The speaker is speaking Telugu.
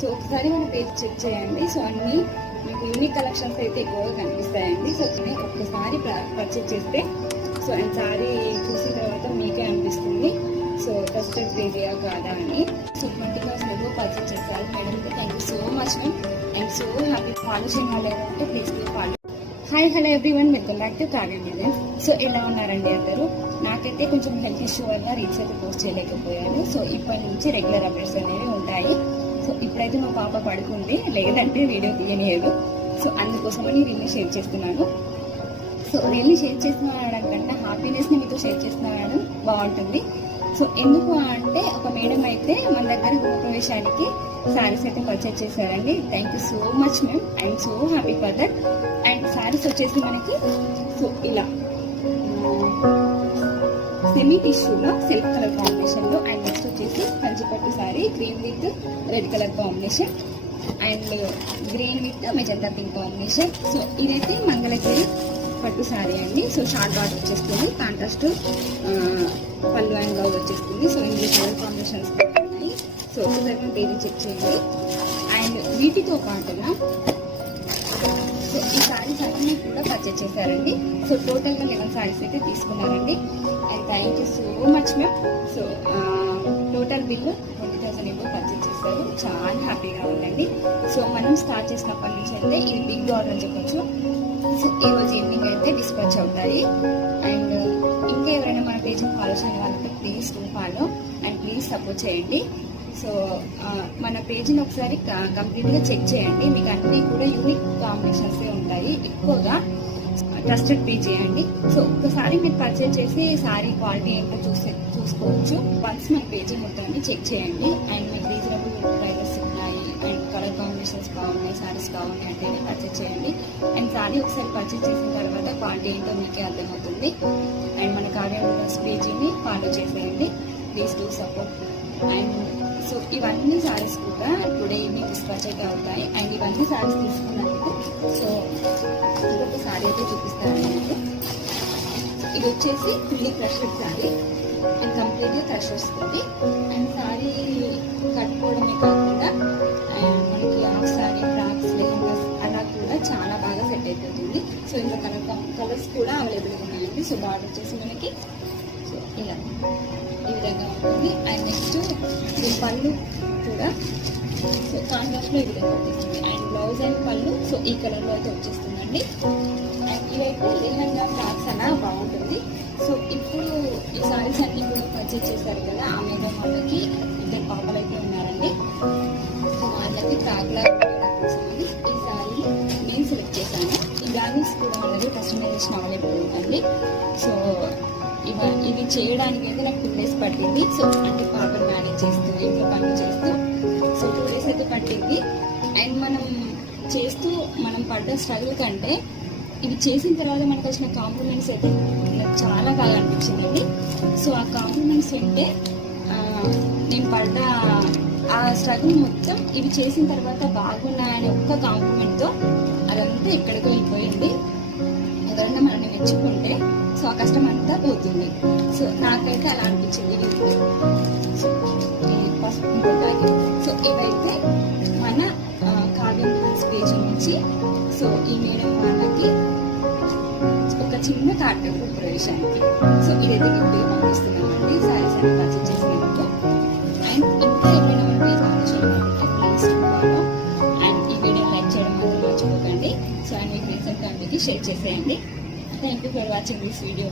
సో ఒకసారి మన పేజ్ చెక్ చేయండి. సో అన్ని మీకు యూనిక్ కలెక్షన్స్ అయితే ఎక్కువగా కనిపిస్తాయండి. సో ఒక్కసారి పర్చేజ్ చేస్తే సో అండ్ సారీ చూసిన తర్వాత మీకే అనిపిస్తుంది సో ట్రస్టెడ్ పేజీయా కాదా అని. సో 20 క్లాస్ పర్చేజ్ చేశారు madam. Thank you so much ma'am. I'm so happy. Follow చేయాలి అంటే please follow. Hi hello everyone, welcome back to Kavya designs. So ఎలా ఉన్నారండి అందరూ? నాకైతే కొంచెం హెల్త్ ఇష్యూ వల్ల రీల్స్ అయితే పోస్ట్ చేయలేకపోయాను. సో ఇప్పటి నుంచి రెగ్యులర్ అప్డేట్స్ అనేవి ఉంటాయి. సో ఇప్పుడైతే మా పాప పడుకుంది, లేదంటే వీడియో తీయనియదు. సో అందుకోసమని రీల్ని షేర్ చేస్తున్నాను. సో రీల్ని షేర్ చేస్తున్నాను కన్నా హ్యాపీనెస్ని మీతో షేర్ చేస్తున్నాను బాగుంటుంది. సో ఎందుకు అంటే ఒక మేడం అయితే మన దగ్గర గృహప్రవేశానికి శారీస్ అయితే పర్చేజ్ చేశారండి. Thank you so much ma'am. I'm so happy for that. And saris వచ్చేసి మనకి సో ఇలా సెమీ టిష్యూలో సెల్ఫ్ కలర్ కాంబినేషన్లో, అండ్ నెక్స్ట్ వచ్చేసి కంచిపట్టు sari cream with red colour combination and green with magenta pink combination. So ఇదైతే మంగళగిరి పట్టు శారీ అండి. సో షార్ట్ బాట్ వచ్చేస్తుంది, కాంట్రాస్ట్ పళ్ళు అండ్ బ్లౌజ్ వచ్చేస్తుంది. సో ఇందులో కలర్ కాంబినేషన్స్ ఉన్నాయి. సో ఒకసారి పేరు చెక్ చేయండి. అండ్ వీటితో పాటుగా సో ఈ శారీస్ అన్నీ కూడా పర్చేజ్ చేశారండి. సో టోటల్గా 11 శారీస్ అయితే తీసుకున్నారండి. And thank you so much ma'am. So total bill 20,000 ఏమో పర్చేజ్ చేశారు. చాలా హ్యాపీగా ఉందండి. సో మనం స్టార్ట్ చేసినప్పటి నుంచి అయితే ఇది బిగ్ ఆర్డర్ అని చెప్పొచ్చు. సో ఈ రోజు ఈవినింగ్ అయితే డిస్పాచ్ అవుతాయి. అండ్ ఇంకా ఎవరైనా మన పేజ్ని ఫాలో చేయని వాళ్ళకి please do follow and please support చేయండి. సో మన పేజ్ని ఒకసారి కంప్లీట్గా చెక్ చేయండి. మీకు అన్నీ కూడా యూనిక్ కాంబినేషన్సే ఉంటాయి. ఎక్కువగా ట్రస్టెడ్ పేజ్ చేయండి. సో ఒక్కసారి మీరు పర్చేజ్ చేసి శారీ క్వాలిటీ ఏంటో చూసుకోవచ్చు. వన్స్ మన పేజీ మొత్తాన్ని చెక్ చేయండి. అండ్ మీకు రీజనబుల్ ప్రైజెస్ ఉన్నాయి అండ్ కలర్ కాంబినేషన్స్ బాగున్నాయి, శారీస్ బాగున్నాయి అంటేనే పర్చేజ్ చేయండి. అండ్ శారీ ఒకసారి పర్చేజ్ చేసిన తర్వాత క్వాలిటీ ఏంటో మీకే అర్థమవుతుంది. అండ్ మన కావ్య పేజీని ఫాలో చేసేయండి. Please do support. And so ఇవన్నీ శారీస్ కూడా టుడే ఈవినింగ్ డిస్పాచ్ అయితే అవుతాయి. అండ్ ఇవన్నీ శారీస్ తీసుకున్నందుకు సో ఇంకొక శారీ అయితే చూపిస్తాను మీకు. ఇది వచ్చేసి ఫుల్లీ క్రషెడ్ శారీ అండ్ కంప్లీట్గా క్రష్ వస్తుంది. అండ్ శారీ కట్టుకోవడమే కాకుండా అండ్ మనకి హాఫ్ శారీ, ఫ్రాక్స్, లెహెంగాస్ అలా కూడా చాలా బాగా సెట్ అయిపోతుంది. సో ఇందులో కలర్స్ కూడా అవైలబుల్గా ఉన్నాయండి. సో బార్డర్ వచ్చేసి మనకి సో ఇలా ఈ విధంగా ఉంటుంది. అండ్ నెక్స్ట్ ఈ పళ్ళు కూడా సో కాంట్రాస్ట్లో ఈ విధంగా వచ్చేస్తుంది. అండ్ బ్లౌజ్ అండ్ పళ్ళు సో ఈ కలర్లో అయితే వచ్చేస్తుందండి. అండ్ ఇవైతే లెహంగా ఫ్రాక్స్ అలా బాగుంటుంది. సో ఇప్పుడు ఈ సారీస్ అన్ని కూడా పర్చేజ్ చేశారు కదా, ఆమె వాళ్ళకి 2 పాపలు అయితే ఉన్నారండి. సో వాళ్ళకి ఫ్రాక్లా కోసమని ఈ సారీ నేను సెలెక్ట్ చేశాను. ఈ బ్లౌజెస్ కూడా వాళ్ళకి కస్టమైజేషన్ అవైలబుల్ ఉంటుంది. సో ఇది చేయడానికి అయితే నాకు 2 days పట్టింది. సో అంటే పాపను మేనేజ్ చేస్తూ ఇంట్లో పనులు చేస్తూ సో 2 days అయితే పట్టింది. అండ్ మనం పడ్డ స్ట్రగుల్ కంటే ఇవి చేసిన తర్వాత మనకు వచ్చిన కాంప్లిమెంట్స్ అయితే నాకు చాలా బాగా అనిపించిందండి. సో ఆ కాంప్లిమెంట్స్ వింటే నేను పడ్డ ఆ స్ట్రగుల్ మొత్తం ఇవి చేసిన తర్వాత బాగున్నాయనే ఒక్క కాంప్లిమెంట్తో అదంతా ఎక్కడికి వెళ్ళిపోయింది. ఎవరైనా మనల్ని మెచ్చుకుంటే సో ఆ కష్టం అంతా పోతుంది. సో నాకైతే అలా అనిపించింది. సో ఇవైతే మన కావ్య పేజ్ నుంచి సో ఈ మేడం వాళ్ళకి ఒక చిన్న కార్డ్ ప్రవేశానికి సో ఇదైతే గిఫ్ట్ పంపిస్తున్నామండి శారీస్ అన్ని పర్చేజ్ చేసినందుకు. అండ్ ఇంకా ఎవరైనా మన పేజ్ ఫాలో చేయాలంటే ప్లీజ్ ఫాలో అండ్ ఈ వీడియో లైక్ చేయడం మాత్రం మర్చిపోకండి. So and me friends and ఫ్యామిలీకి షేర్ చేసేయండి. Thank you for watching this video.